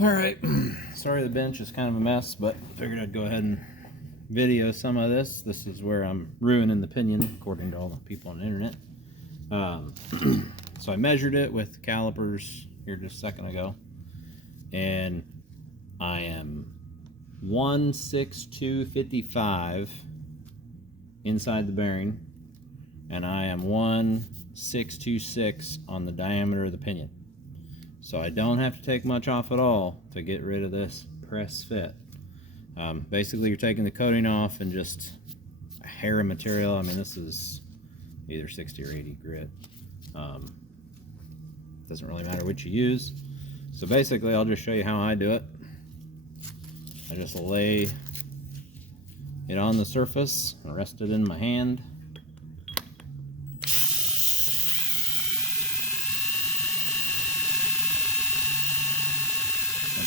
Alright, sorry the bench is kind of a mess, but figured I'd go ahead and video some of this. This is where I'm ruining the pinion, according to all the people on the internet. So I measured it with calipers here just a second ago, and I am 16255 inside the bearing, and I am 1626 on the diameter of the pinion. So I don't have to take much off at all to get rid of this press fit. Basically, you're taking the coating off and just a hair of material. I mean, this is either 60 or 80 grit. Doesn't really matter which you use. So basically, I'll just show you how I do it. I just lay it on the surface and rest it in my hand.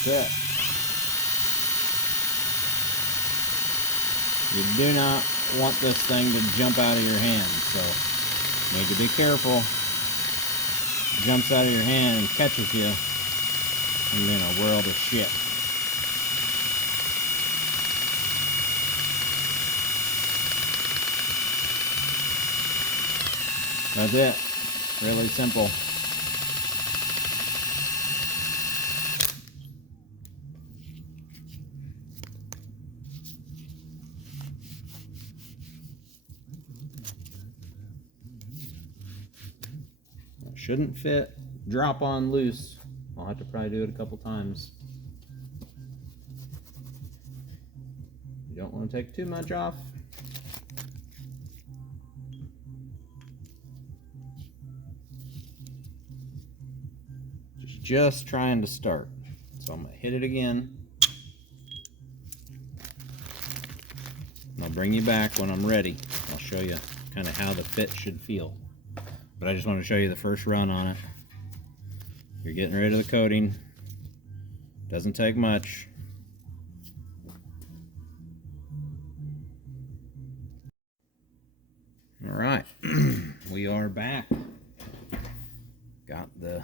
That's it. You do not want this thing to jump out of your hand, so you need to be careful. If it jumps out of your hand and catches you, you're in a world of shit. That's it. Really simple. Shouldn't fit drop on loose. I'll have to probably do it a couple times. You don't want to take too much off. Just trying to start. So I'm going to hit it again. And I'll bring you back when I'm ready. I'll show you kind of how the fit should feel. But I just want to show you the first run on it. You're getting rid of the coating. Doesn't take much. All right, we are back. Got the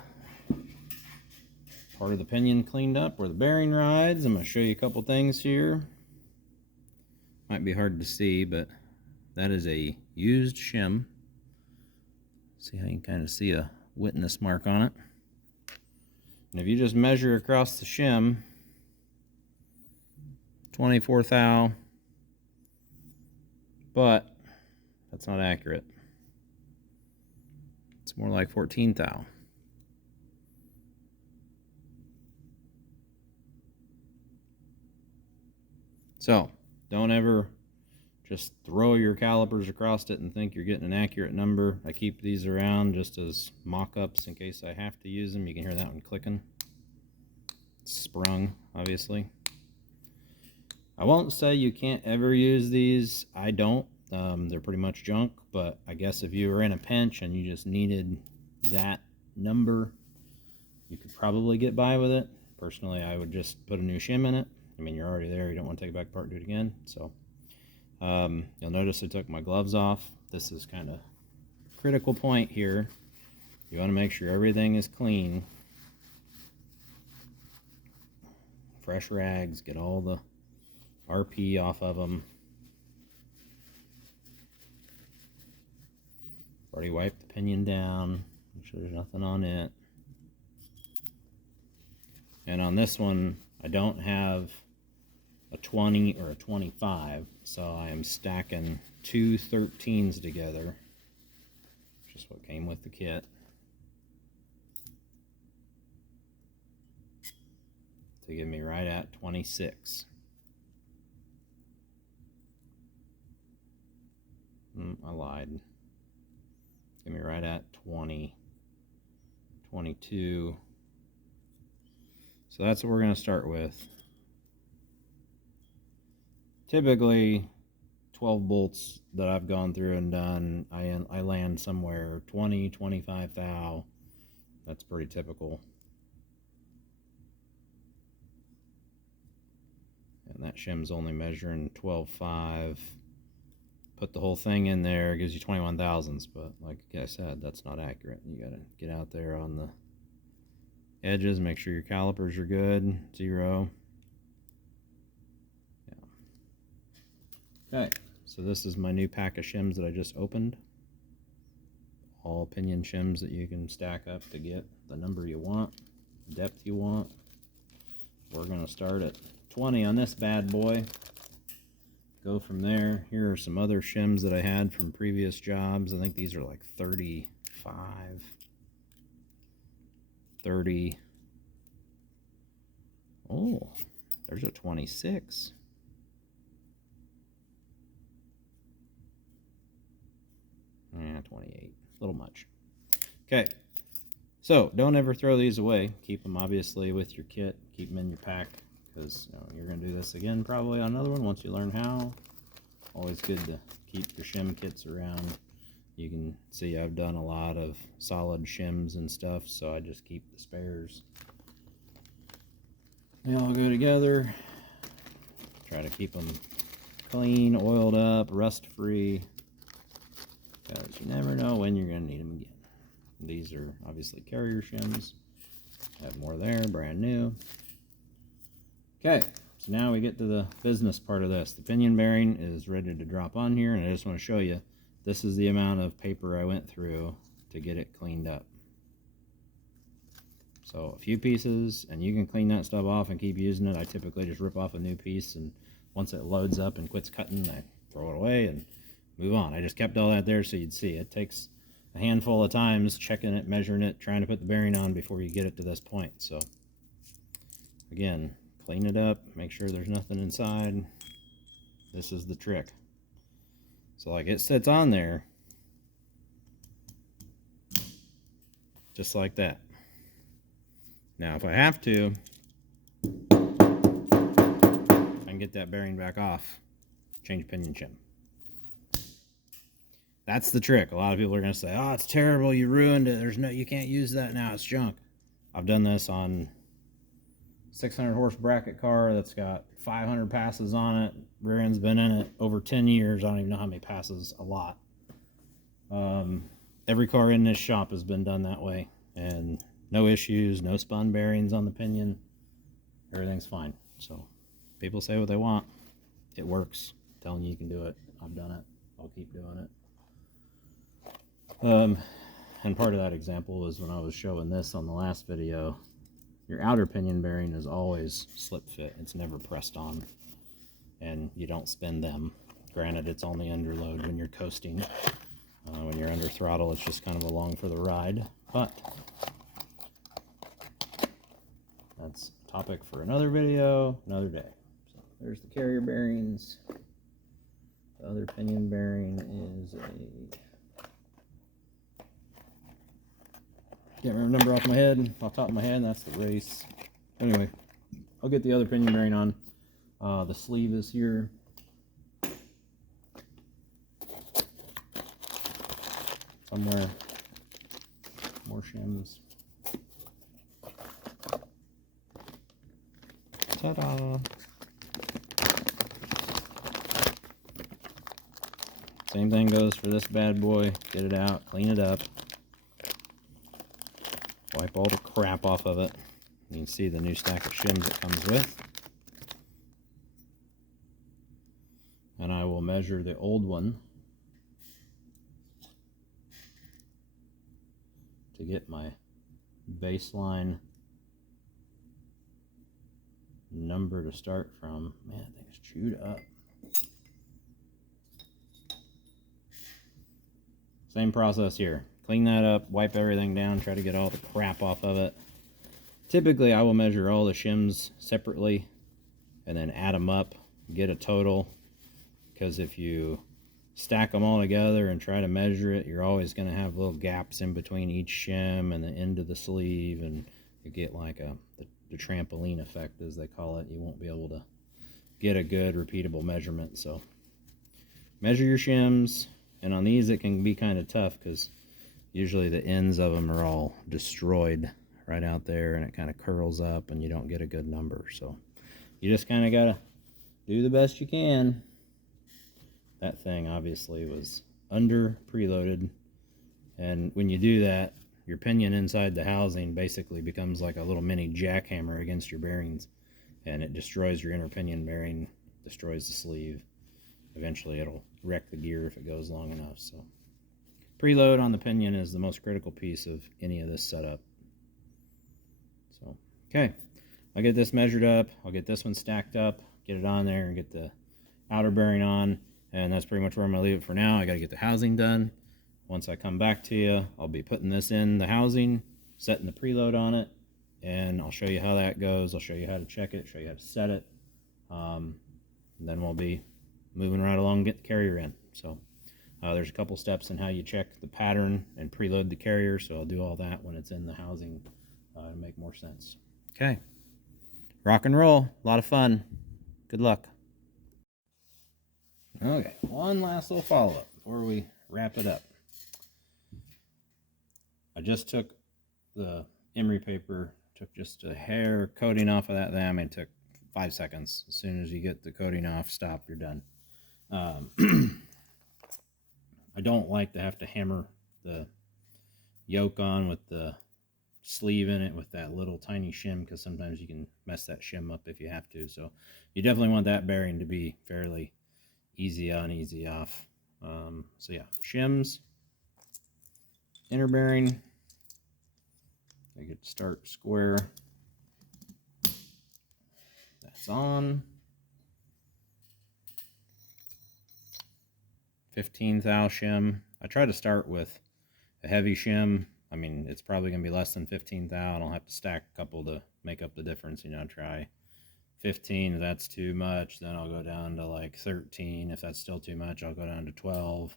part of the pinion cleaned up where the bearing rides. I'm going to show you a couple things here. Might be hard to see, but that is a used shim. See how you can kind of see a witness mark on it. And if you just measure across the shim, 24 thou, but that's not accurate. It's more like 14 thou. So don't ever just throw your calipers across it and think you're getting an accurate number. I keep these around just as mock-ups in case I have to use them. You can hear that one clicking. It's sprung, obviously. I won't say you can't ever use these. I don't. They're pretty much junk, but I guess if you were in a pinch and you just needed that number, you could probably get by with it. Personally, I would just put a new shim in it. I mean, you're already there. You don't want to take it back apart and do it again. So you'll notice I took my gloves off. This is kind of critical point here. You want to make sure everything is clean. Fresh rags, get all the RP off of them. Already wiped the pinion down, make sure there's nothing on it. And on this one, I don't have a 20 or a 25, so I am stacking two 13s together, which is what came with the kit. To give me right at 26. I lied. Give me right at 20, 22. So that's what we're going to start with. Typically, 12 bolts that I've gone through and done, I land somewhere 20, 25 thou. That's pretty typical. And that shim's only measuring 12.5. Put the whole thing in there, gives you 21 thousandths, but like I said, that's not accurate. You gotta get out there on the Edges, make sure your calipers are good. 0. Yeah. Okay, so this is my new pack of shims that I just opened. All pinion shims that you can stack up to get the number you want, depth you want. We're going to start at 20 on this bad boy. Go from there. Here are some other shims that I had from previous jobs. I think these are like 35, 30. Oh, there's a 26. Yeah, 28. A little much. Okay. So don't ever throw these away. Keep them obviously with your kit. Keep them in your pack, because you're going to do this again probably on another one once you learn how. Always good to keep your shim kits around. You can see I've done a lot of solid shims and stuff, so I just keep the spares. They all go together. Try to keep them clean, oiled up, rust free, because you never know when you're going to need them again. These are obviously carrier shims. I have more there, brand new. Okay, so now we get to the business part of this. The pinion bearing is ready to drop on here, and I just want to show you, this is the amount of paper I went through to get it cleaned up. So a few pieces, and you can clean that stuff off and keep using it. I typically just rip off a new piece, and once it loads up and quits cutting, I throw it away and move on. I just kept all that there so you'd see. It takes a handful of times checking it, measuring it, trying to put the bearing on before you get it to this point. So again, clean it up, make sure there's nothing inside. This is the trick. So like it sits on there just like that. Now if I have to, I can get that bearing back off, change pinion shim. That's the trick. A lot of people are going to say, oh, it's terrible, you ruined it, you can't use that now, it's junk. I've done this on 600 horse bracket car that's got 500 passes on it. Rear end's been in it over 10 years. I don't even know how many passes, a lot. Every car in this shop has been done that way, and no issues, no spun bearings on the pinion. Everything's fine. So people say what they want. It works. I'm telling you, you can do it. I've done it. I'll keep doing it. And part of that example was when I was showing this on the last video. Your outer pinion bearing is always slip fit. It's never pressed on, and you don't spin them. Granted, it's only under load when you're coasting. When you're under throttle, it's just kind of along for the ride, but that's a topic for another video, another day. So there's the carrier bearings. The other pinion bearing is can't remember the number off top of my head, that's the race. Anyway, I'll get the other pinion bearing on. The sleeve is here. Somewhere. More shims. Ta-da! Same thing goes for this bad boy. Get it out, clean it up. Wipe all the crap off of it. You can see the new stack of shims it comes with. And I will measure the old one to get my baseline number to start from. Man, that thing's chewed up. Same process here. Clean that up, wipe everything down, try to get all the crap off of it. Typically, I will measure all the shims separately and then add them up, get a total, because if you stack them all together and try to measure it, you're always going to have little gaps in between each shim and the end of the sleeve, and you get like the trampoline effect, as they call it. You won't be able to get a good repeatable measurement. So measure your shims, and on these it can be kind of tough because usually the ends of them are all destroyed right out there, and it kind of curls up and you don't get a good number. So you just kind of got to do the best you can. That thing obviously was under preloaded, and when you do that, your pinion inside the housing basically becomes like a little mini jackhammer against your bearings, and it destroys your inner pinion bearing, destroys the sleeve. Eventually it'll wreck the gear if it goes long enough. So preload on the pinion is the most critical piece of any of this setup. So okay, I'll get this measured up, I'll get this one stacked up, get it on there, and get the outer bearing on, and that's pretty much where I'm going to leave it for now. I got to get the housing done. Once I come back to you, I'll be putting this in the housing, setting the preload on it, and I'll show you how that goes. I'll show you how to check it, show you how to set it. Then we'll be moving right along and get the carrier in. So there's a couple steps in how you check the pattern and preload the carrier, so I'll do all that when it's in the housing to make more sense. Okay, rock and roll, a lot of fun. Good luck. Okay, one last little follow-up before we wrap it up. I just took the emery paper, took just a hair coating off of that. I mean, it took 5 seconds. As soon as you get the coating off, stop, you're done. I don't like to have to hammer the yoke on with the sleeve in it with that little tiny shim, because sometimes you can mess that shim up if you have to. So you definitely want that bearing to be fairly easy on, easy off. So yeah, shims, inner bearing. I get to start square. That's on. 15 thou shim. I try to start with a heavy shim. I mean, it's probably going to be less than 15 thou, and I'll have to stack a couple to make up the difference. You know, try 15. If that's too much, then I'll go down to like 13. If that's still too much, I'll go down to 12,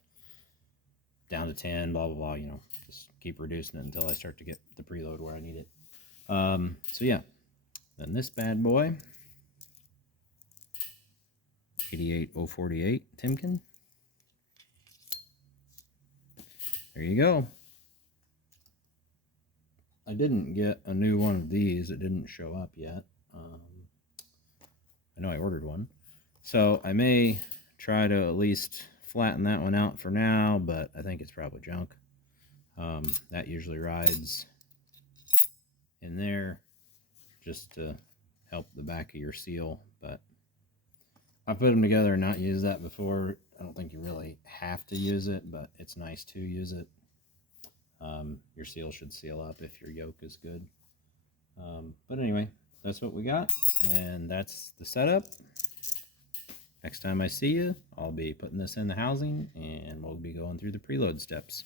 down to 10, blah, blah, blah. You know, just keep reducing it until I start to get the preload where I need it. So yeah, then this bad boy, 88048 Timken. There you go. I didn't get a new one of these. It didn't show up yet. I know I ordered one. So I may try to at least flatten that one out for now, but I think it's probably junk. That usually rides in there just to help the back of your seal, but I put them together and not used that before. I don't think you really have to use it, but it's nice to use it. Your seal should seal up if your yoke is good. But anyway, that's what we got, and that's the setup. Next time I see you, I'll be putting this in the housing, and we'll be going through the preload steps.